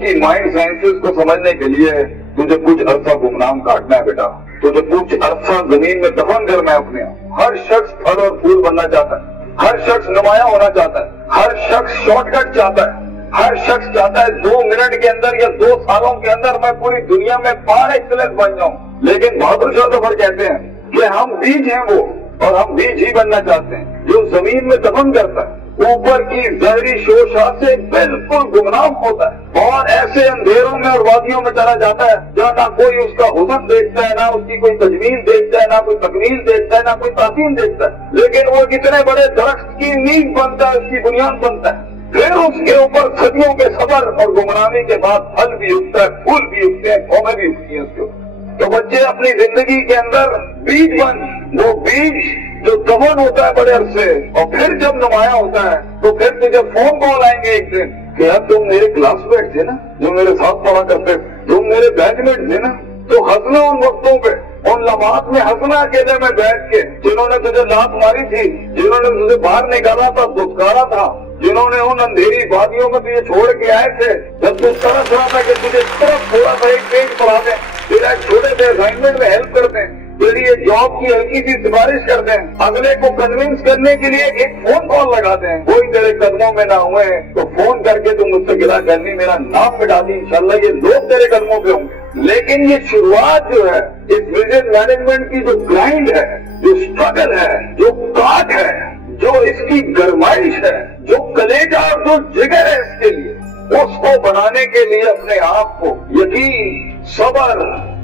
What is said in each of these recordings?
की mind sciences को समझने के लिए तुझे कुछ अरसा गुमनाम काटना है बेटा, तुझे कुछ अरसा जमीन में दफन करना है अपने आप। हर शख्स फल और फूल बनना चाहता है, हर शख्स नुमाया होना चाहता है, हर शख्स शॉर्टकट चाहता है, हर शख्स चाहता है 2 मिनट के अंदर या 2 सालों के अंदर मैं पूरी दुनिया में पार एक्सीलेंस बन जाऊं। लेकिन बहादुर शाह जफर कहते हैं कि हम बीज हैं वो, और हम बीज ही बनना चाहते हैं जो जमीन में दफन करता है, ऊपर की जहरी शोशा से बिल्कुल गुमनाम होता है और ऐसे अंधेरों में और वादियों में चला जाता है जहाँ ना कोई उसका हुस्न देखता है, ना उसकी कोई तजमील देखता है, ना कोई तकमील देखता है, ना कोई तासीम देखता है। लेकिन वो कितने बड़े दरख्त की नींव बनता है, उसकी बुनियाद बनता है। फिर उसके ऊपर सदियों के सबर और गुमनामी के बाद फल भी उगता है, फूल भी उगते हैं, कौमें भी उगती हैं उसके ऊपर। तो बच्चे अपनी जिंदगी के अंदर बीज बन, वो बीज जो दफन होता है बड़े अरसे, और फिर जब नुमाया होता है तो फिर तुझे फोन कॉल आएंगे एक दिन कि यार तुम मेरे क्लासमेट थे ना, जो मेरे साथ पढ़ा करते, तुम मेरे बैचमेट थे ना। तो हंसना उन वक्तों पे, उन लम्हात में हंसना अकेले में बैठ के, जिन्होंने तुझे लात मारी थी, जिन्होंने तुझे बाहर निकाला था, दुत्कारा था, जिन्होंने उन अंधेरी वादियों में तुझे छोड़ के आए थे, जब तू तरस रहा था कि तुझे तरफ थोड़ा सा एक पेज पढ़ा दें, तेरा छोटे से असाइनमेंट में हेल्प कर दें, तेरी ये जॉब की हल्की सी सिफारिश कर दें, अगले को कन्विंस करने के लिए एक फोन कॉल लगा दें, कोई तेरे कदमों में ना हुए तो फोन करके तुम मुझसे गिला करनी, मेरा नाम मिटा दी, इंशाल्लाह ये लोग तेरे कदमों पे होंगे। लेकिन ये शुरुआत जो है इस विजन मैनेजमेंट की, जो ग्राइंड है, जो स्ट्रगल है, जो काट है, जो इसकी गरमाइश है, जो कलेजा और जो जिगर है इसके लिए, उसको बनाने के लिए अपने आप को यकीन, सबर,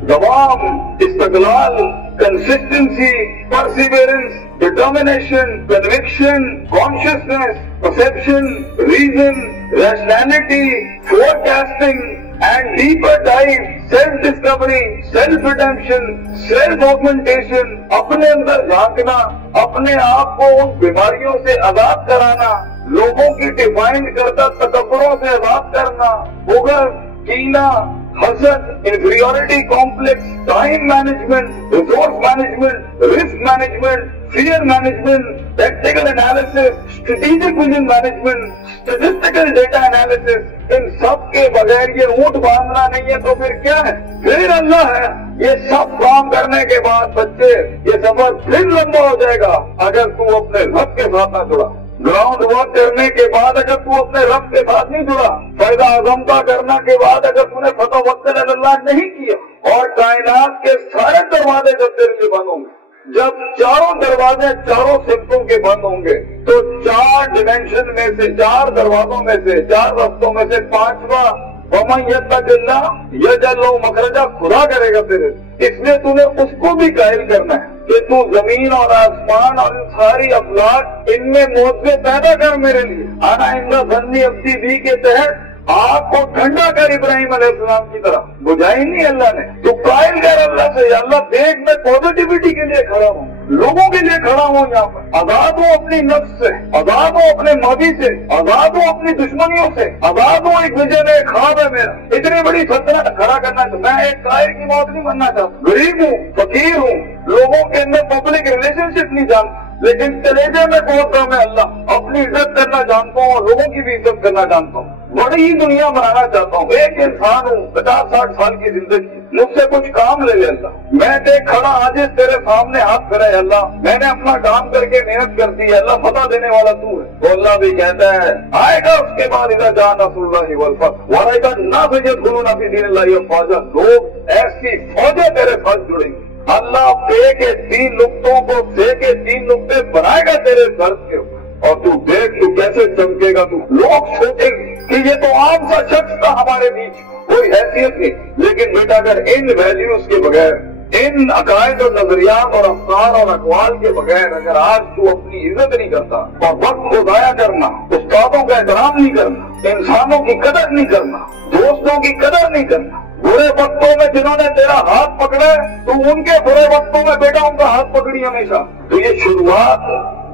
दवाम, इस्तकलाल, consistency, perseverance, determination, conviction, consciousness, perception, reason, rationality, forecasting and deeper dive, self discovery, self redemption, self augmentation, अपने अंदर झांकना, अपने आप को उन बीमारियों से आजाद कराना, लोगों की डिफाइन करता तकब्बुरों से आजाद करना, बुग़्ज़, कीना, हसद, inferiority complex, time management, resource management, risk management, fear management, tactical analysis, strategic vision management, statistical data analysis, इन सब के बगैर ये ऊंट बांधना नहीं है तो फिर क्या है? फिर अल्लाह है। ये सब काम करने के बाद बच्चे ये सफर फिर लंबा हो जाएगा अगर तू अपने रब के साथ ना जुड़ा। ग्राउंड वर्क करने के बाद अगर तू अपने रब के साथ नहीं जुड़ा, फायदा अज़मता करने के बाद अगर तूने फतह वक्ल अल्लाह नहीं किया, और कायनात के सारे दरवाजे जब तेरे लिए बंद होंगे, जब चारों दरवाजे चारों सिमतों के बंद होंगे, तो 4 डिमेंशन में से, 4 दरवाजों में से, 4 रस्तों में से 5वां वमन यत्तक़िल्लाह यजअल लहू मखरजा खुदा करेगा तेरे। इसलिए तूने उसको भी कायल करना है कि तू जमीन और आसमान और सारी अफलाक इनमें मौजे पैदा कर मेरे लिए। आना इंदा ज़न्नी अब्दी बी के तहत आग को ठंडा कर इब्राहिम अलैहिस्सलाम की तरह बुझाई नहीं अल्लाह ने। तो कायल कर अल्लाह से, अल्लाह देख मैं पॉजिटिविटी के लिए खड़ा हूँ, लोगों के लिए खड़ा हूँ, यहाँ पर आजाद हूँ अपनी नफ्स से, आजाद हूँ अपने मादी से, आजाद हूँ अपनी दुश्मनियों से, आजाद हूँ। एक विजन है, ख्वाब है मेरा, इतनी बड़ी सल्तनत खड़ा करना। तो मैं एक कायर की मौत नहीं बनना चाहता। गरीब हूँ, फकीर हूँ, लोगों के अंदर पब्लिक रिलेशनशिप नहीं जानता, लेकिन कलेजे में बहुत कम है अल्लाह। अपनी इज्जत करना जानता हूँ, लोगों की भी इज्जत करना जानता हूँ, बड़ी ही दुनिया बनाना चाहता हूँ। एक इंसान हूँ, 50-60 साल की जिंदगी, मुझसे कुछ काम ले ले अल्लाह। मैं देख खड़ा आज तेरे सामने हाथ करे अल्लाह, मैंने अपना काम करके मेहनत कर दी अल्लाह, फतह देने वाला तू है। तो अल्लाह भी कहता है आएगा उसके बाद इज़ा जा नस्रुल्लाहि वल फतह व रअयता अन्नास यदखुलूना फी दीनिल्लाहि अफ़वाजा। लोग ऐसी फौजें तेरे साथ जुड़ेंगी। अल्लाह पे के 3 नुक्तों को से के 3 नुक्ते बनाएगा तेरे सर के ऊपर, और तू देख तू कैसे चमकेगा। तू लोग सोचेंगे कि ये तो आम सा शख्स था, हमारे बीच कोई हैसियत नहीं। लेकिन बेटा अगर इन वैल्यूज के बगैर, इन अकायद और नजरियात और अफकार और अकवाल के बगैर अगर आज तू अपनी इज्जत नहीं करता, और वक्त को जाया करना, उस्तादों का एहतराम नहीं करना, इंसानों की कदर नहीं करना, दोस्तों की कदर नहीं करना, बुरे वक्तों में जिन्होंने तेरा हाथ पकड़ा तो उनके बुरे वक्तों में बेटा उनका हाथ पकड़ी हमेशा। तो ये शुरुआत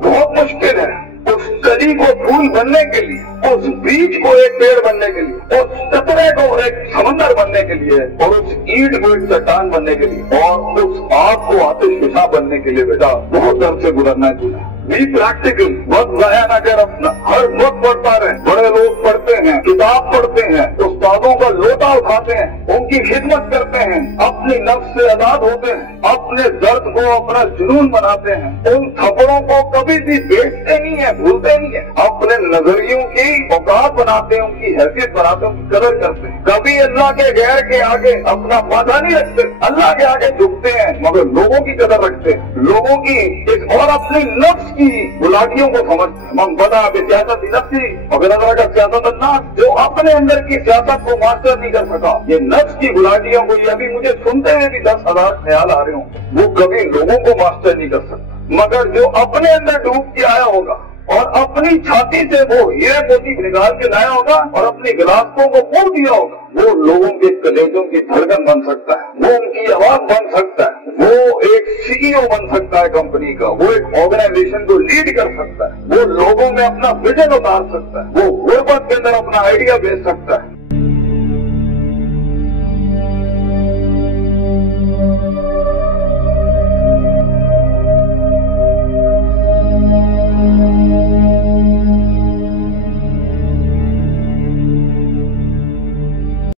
बहुत मुश्किल है। उस कली को फूल बनने के लिए, उस बीज को एक पेड़ बनने के लिए, उस कतरे को एक समंदर बनने के लिए, और उस ईंट को एक चट्टान बनने के लिए, और उस आग को आतिशफशा बनने के लिए बेटा बहुत दर्द से गुजरना है तुझे। बी प्रैक्टिकल, वक्त जाया ना कर अपना, हर वक्त पढ़ता रहे। बड़े लोग पढ़ते हैं, किताब पढ़ते हैं, उस्तादों का लोटा उठाते हैं, उनकी खिदमत करते हैं, अपनी नफ्स से आजाद होते हैं, अपने दर्द को अपना जुनून बनाते हैं, उन थप्पड़ों को कभी भी बेचते नहीं है, भूलते नहीं है, अपने नजरियों की औकात बनाते हैं, उनकी हैसियत बनाते हैं, उनकी कदर करते हैं। कभी अल्लाह के गैर के आगे अपना माथा नहीं रखते, अल्लाह के आगे झुकते हैं मगर लोगों की कदर रखते हैं, लोगों की और अपनी नफ्स की बुलाटियों को समझते हैं। मन बदा सियासत नफ्सी और का सियासत अन्नास, जो अपने अंदर की सियासत को मास्टर नहीं कर सका, ये नफ्स की बुलाटियों को, ये अभी मुझे सुनते हुए भी 10,000 ख्याल आ रहे हों, वो कभी लोगों को मास्टर नहीं कर सकता। मगर जो अपने अंदर डूब के आया होगा और अपनी छाती से वो हीरे मोती निकाल के लाया होगा और अपनी गिलासों को खोल दिया होगा, वो लोगों के कलेजों की धड़कन बन सकता है, वो उनकी आवाज बन सकता है, वो एक सीईओ बन सकता है कंपनी का, वो एक ऑर्गेनाइजेशन को लीड कर सकता है, वो लोगों में अपना विजन उतार सकता है, वो गुर्बत के अंदर अपना आइडिया भेज सकता है।